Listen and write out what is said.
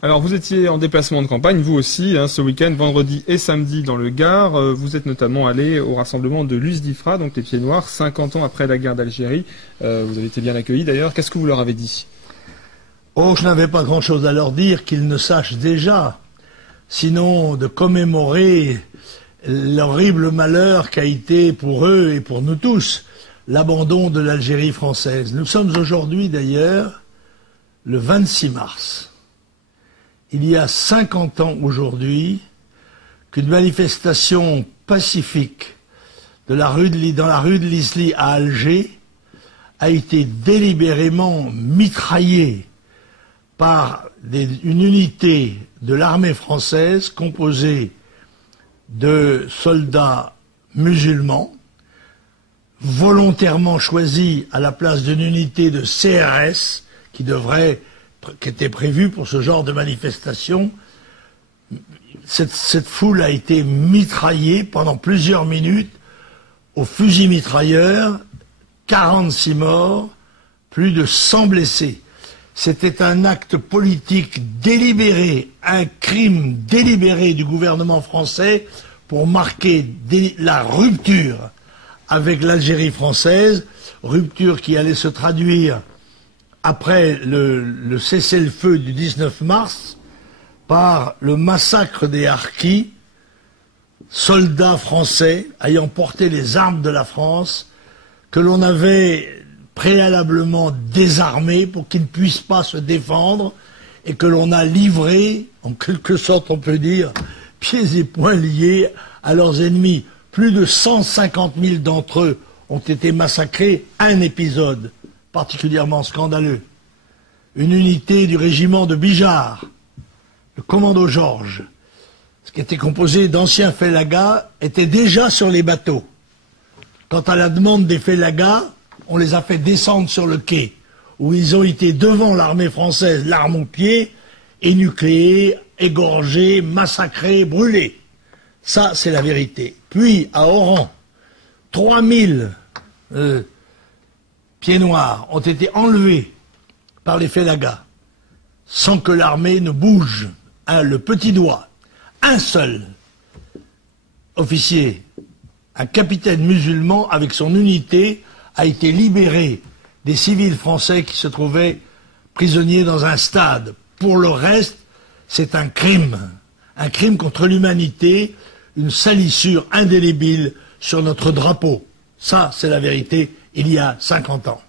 Alors vous étiez en déplacement de campagne, vous aussi, hein, ce week-end, vendredi et samedi dans le Gard. Vous êtes notamment allé au rassemblement de l'USDIFRA, donc les Pieds Noirs, 50 ans après la guerre d'Algérie. Vous avez été bien accueillis d'ailleurs. Qu'est-ce que vous leur avez dit? Oh, je n'avais pas grand-chose à leur dire qu'ils ne sachent déjà, sinon de commémorer l'horrible malheur qu'a été pour eux et pour nous tous l'abandon de l'Algérie française. Nous sommes aujourd'hui d'ailleurs le 26 mars. Il y a 50 ans aujourd'hui qu'une manifestation pacifique dans la rue de l'Isly à Alger a été délibérément mitraillée par une unité de l'armée française composée de soldats musulmans volontairement choisis à la place d'une unité de CRS qui était prévue pour ce genre de manifestation. Cette foule a été mitraillée pendant plusieurs minutes au fusil mitrailleur, 46 morts, plus de 100 blessés. C'était un acte politique délibéré, un crime délibéré du gouvernement français pour marquer la rupture avec l'Algérie française, rupture qui allait se traduire après le cessez-le-feu du 19 mars par le massacre des harkis, soldats français ayant porté les armes de la France, que l'on avait préalablement désarmés pour qu'ils ne puissent pas se défendre et que l'on a livrés, en quelque sorte on peut dire, pieds et poings liés à leurs ennemis. Plus de 150 000 d'entre eux ont été massacrés. Un épisode particulièrement scandaleux. Une unité du régiment de Bijar, le commando Georges, ce qui était composé d'anciens félagas, était déjà sur les bateaux. Quant à la demande des félagas, on les a fait descendre sur le quai, où ils ont été devant l'armée française, l'arme au pied, énucléés, égorgés, massacrés, brûlés. Ça, c'est la vérité. Puis, à Oran, 3000 Pieds Noirs ont été enlevés par les félagas, sans que l'armée ne bouge le petit doigt. Un seul officier, un capitaine musulman avec son unité, a été libéré des civils français qui se trouvaient prisonniers dans un stade. Pour le reste, c'est un crime contre l'humanité, une salissure indélébile sur notre drapeau. Ça, c'est la vérité, il y a 50 ans.